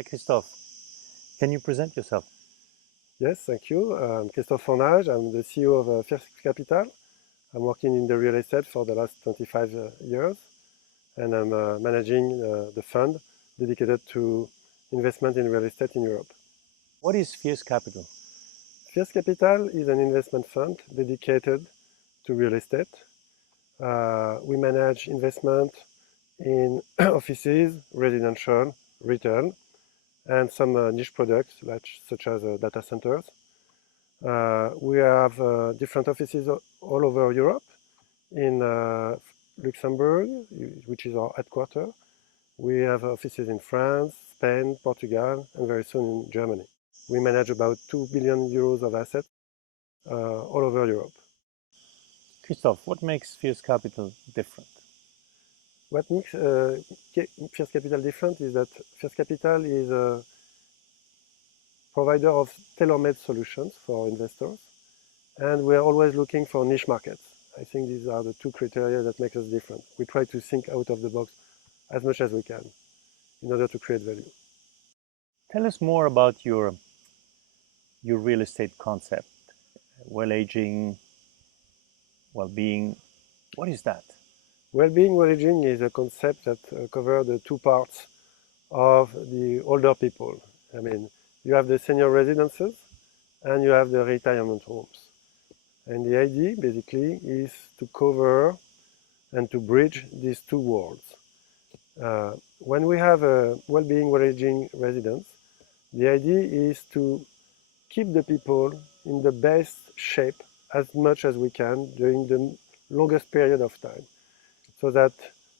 Hi Christophe, can you present yourself? Yes, thank you. I'm Christophe Fournage. I'm the CEO of Firce Capital. I'm working in the real estate for the last 25 years, and I'm managing the fund dedicated to investment in real estate in Europe. What is Firce Capital? Firce Capital is an investment fund dedicated to real estate. We manage investment in offices, residential, retail, and some niche products such as data centers. We have different offices all over Europe, in Luxembourg, which is our headquarters. We have offices in France, Spain, Portugal, and very soon in Germany. We manage about 2 billion euros of assets all over Europe. Christophe, what makes Firce Capital different? What makes Firce Capital different is that Firce Capital is a provider of tailor-made solutions for investors, and we're always looking for niche markets. I think these are the two criteria that make us different. We try to think out of the box as much as we can in order to create value. Tell us more about your real estate concept. Well-aging, well-being, what is that? Well-being, well-aging is a concept that covers the two parts of the older people. I mean, you have the senior residences and you have the retirement homes. And the idea basically is to cover and to bridge these two worlds. When we have a well-being, well-aging residence, the idea is to keep the people in the best shape as much as we can during the longest period of time, so that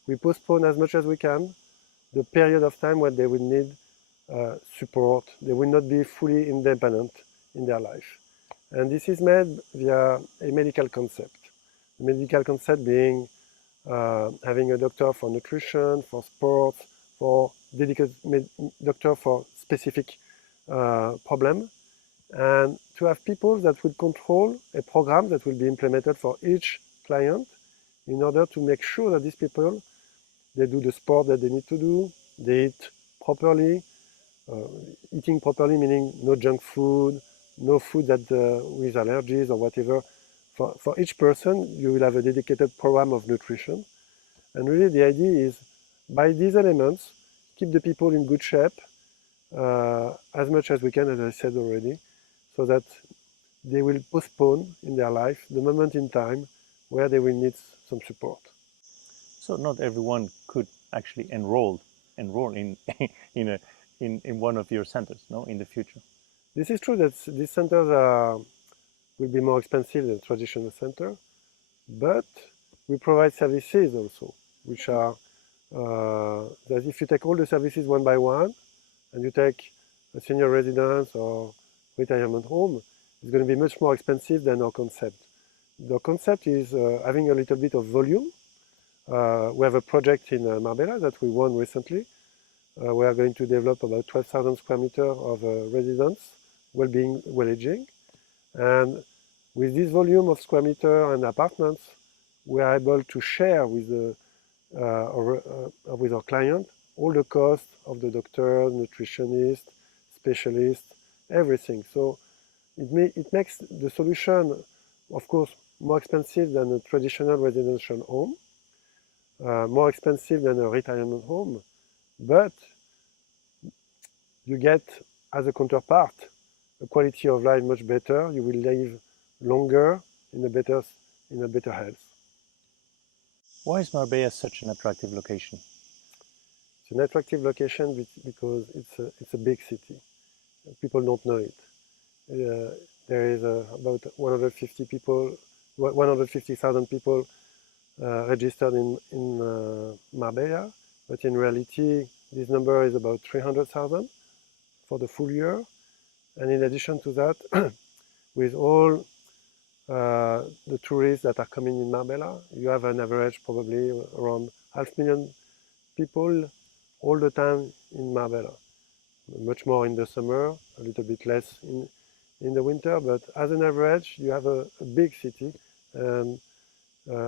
we postpone as much as we can the period of time when they will need support. They will not be fully independent in their life. And this is made via a medical concept. The medical concept being having a doctor for nutrition, for sports, for dedicated doctor for specific problem, and to have people that will control a program that will be implemented for each client in order to make sure that these people, they do the sport that they need to do, they eat properly. Eating properly meaning no junk food, no food that with allergies or whatever. For each person, you will have a dedicated program of nutrition. And really the idea is, by these elements, keep the people in good shape as much as we can, as I said already, so that they will postpone in their life the moment in time where they will need some support. So not everyone could actually enroll in in one of your centers, no, in the future. This is true that these centers will be more expensive than traditional center, but we provide services also, which are that if you take all the services one by one, and you take a senior residence or retirement home, it's going to be much more expensive than our concept. The concept is having a little bit of volume. We have a project in Marbella that we won recently. We are going to develop about 12,000 square meters of residence, well-being, well-aging. And with this volume of square meter and apartments, we are able to share with our client all the costs of the doctor, nutritionist, specialist, everything. So it makes the solution, of course, more expensive than a traditional residential home, more expensive than a retirement home, but you get, as a counterpart, a quality of life much better. You will live longer in a better health. Why is Marbella such an attractive location? It's an attractive location because it's a big city. People don't know it. There is about 150,000 people registered in Marbella, but in reality, this number is about 300,000 for the full year. And in addition to that, with all the tourists that are coming in Marbella, you have an average probably around 500,000 people all the time in Marbella. Much more in the summer, a little bit less in the winter, but as an average, you have a big city. And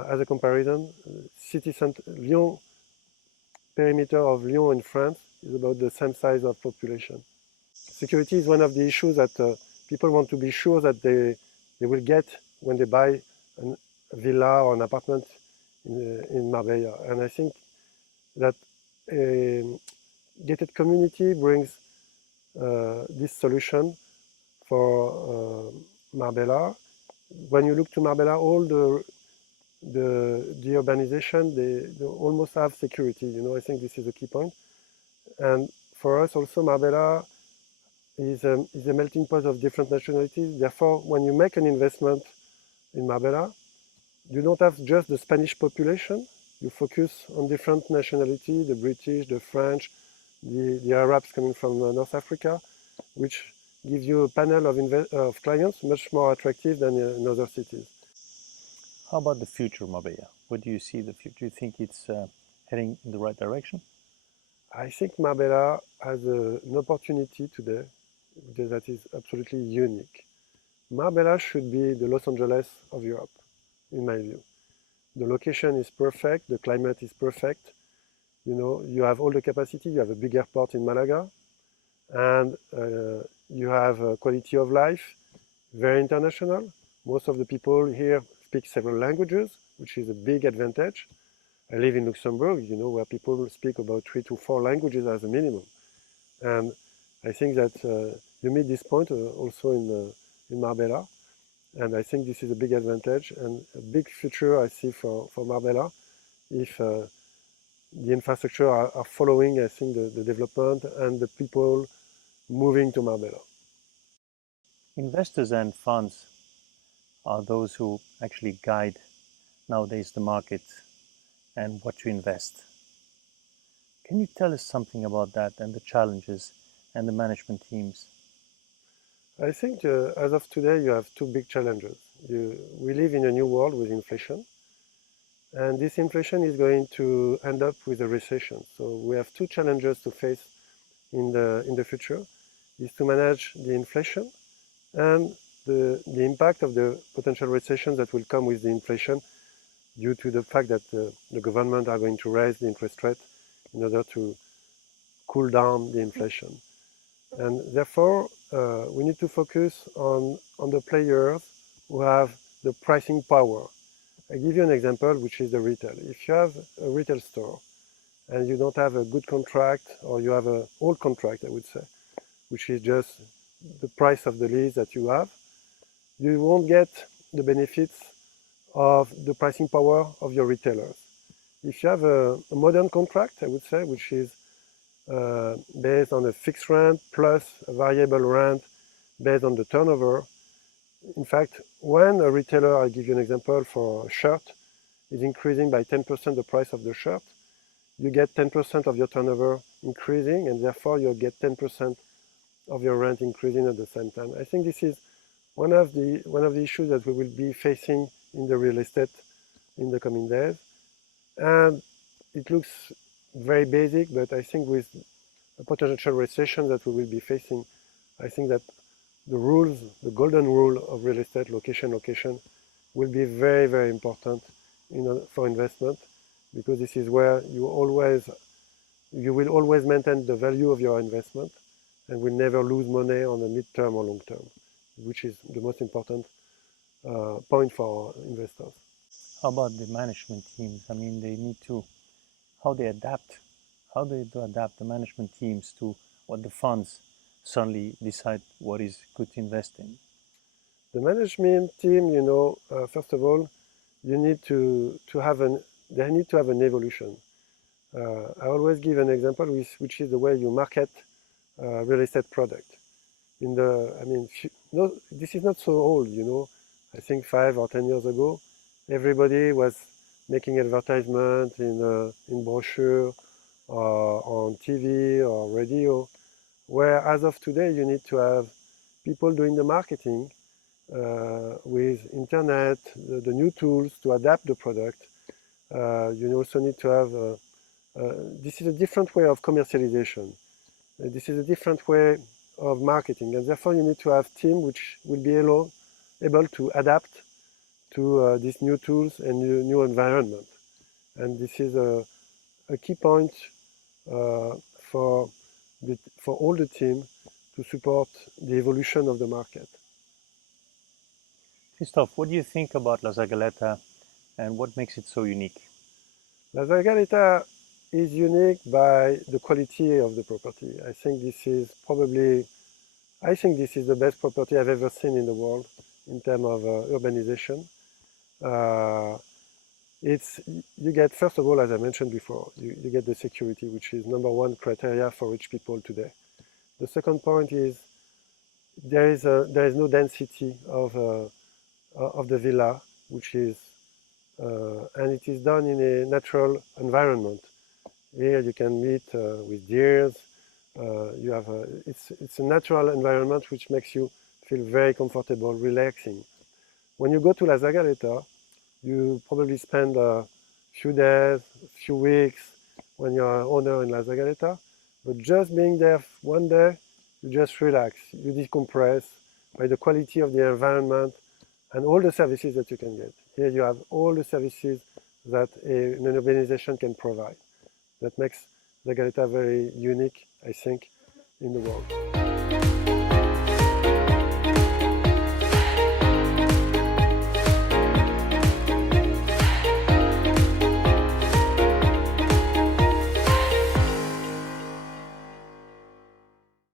as a comparison, city center, Lyon, perimeter of Lyon in France is about the same size of population. Security is one of the issues that people want to be sure that they will get when they buy a villa or an apartment in Marbella. And I think that a gated community brings this solution for Marbella. When you look to Marbella, all the urbanization, they almost have security. You know, I think this is a key point. And for us also, Marbella is a melting pot of different nationalities. Therefore, when you make an investment in Marbella, you don't have just the Spanish population. You focus on different nationalities, the British, the French, the Arabs coming from North Africa, which gives you a panel of clients much more attractive than in other cities. How about the future, Marbella? What do you see the future? Do you think it's heading in the right direction? I think Marbella has an opportunity today that is absolutely unique. Marbella should be the Los Angeles of Europe, in my view. The location is perfect, the climate is perfect. You know, you have all the capacity, you have a big airport in Malaga, and you have a quality of life, very international. Most of the people here speak several languages, which is a big advantage. I live in Luxembourg, you know, where people speak about 3 to 4 languages as a minimum. And I think that you meet this point also in Marbella. And I think this is a big advantage and a big future I see for Marbella if the infrastructure are following, I think, the development and the people moving to Marbella. Investors and funds are those who actually guide nowadays the market and what to invest. Can you tell us something about that and the challenges and the management teams? I think as of today, you have two big challenges. We live in a new world with inflation, and this inflation is going to end up with a recession. So we have two challenges to face in the future, is to manage the inflation and the impact of the potential recession that will come with the inflation due to the fact that the government are going to raise the interest rate in order to cool down the inflation. And therefore, we need to focus on the players who have the pricing power. I give you an example, which is the retail. If you have a retail store and you don't have a good contract, or you have an old contract, I would say, which is just the price of the lease that you have, you won't get the benefits of the pricing power of your retailers. If you have a modern contract, I would say, which is based on a fixed rent plus a variable rent based on the turnover. In fact, when a retailer, I'll give you an example for a shirt, is increasing by 10% the price of the shirt, you get 10% of your turnover increasing, and therefore you get 10% of your rent increasing at the same time. I think this is one of the issues that we will be facing in the real estate in the coming days. And it looks very basic, but I think with a potential recession that we will be facing, I think that the rules, the golden rule of real estate, location, will be very, very important for investment, because this is where you will always maintain the value of your investment and will never lose money on the mid-term or long-term, which is the most important point for investors. How about the management teams? I mean, they need to, how they adapt the management teams to what the funds suddenly decide what is good to invest in. The management team, you know, first of all, they need to have an evolution. I always give an example, which is the way you market real estate product. This is not so old, you know. I think 5 or 10 years ago, everybody was making advertisement in brochure or on TV or radio, where as of today you need to have people doing the marketing with internet, the new tools to adapt the product. You also need to have, this is a different way of commercialization. This is a different way of marketing, and therefore you need to have team which will be able to adapt to these new tools and new environment. And this is a key point for all the team to support the evolution of the market. Christophe, what do you think about La Zagaleta and what makes it so unique? La Zagaleta is unique by the quality of the property. I think this is the best property I've ever seen in the world in terms of urbanization. You get, first of all, as I mentioned before, you get the security, which is number one criteria for rich people today. The second point is there is no density of the villa, which is and it is done in a natural environment. Here you can meet with deers. It's a natural environment which makes you feel very comfortable, relaxing. When you go to La Zagaleta, you probably spend a few days, a few weeks when you're an owner in La Zagaleta, but just being there one day, you just relax, you decompress by the quality of the environment and all the services that you can get. Here you have all the services that an urbanization can provide. That makes Zagaleta very unique, I think, in the world.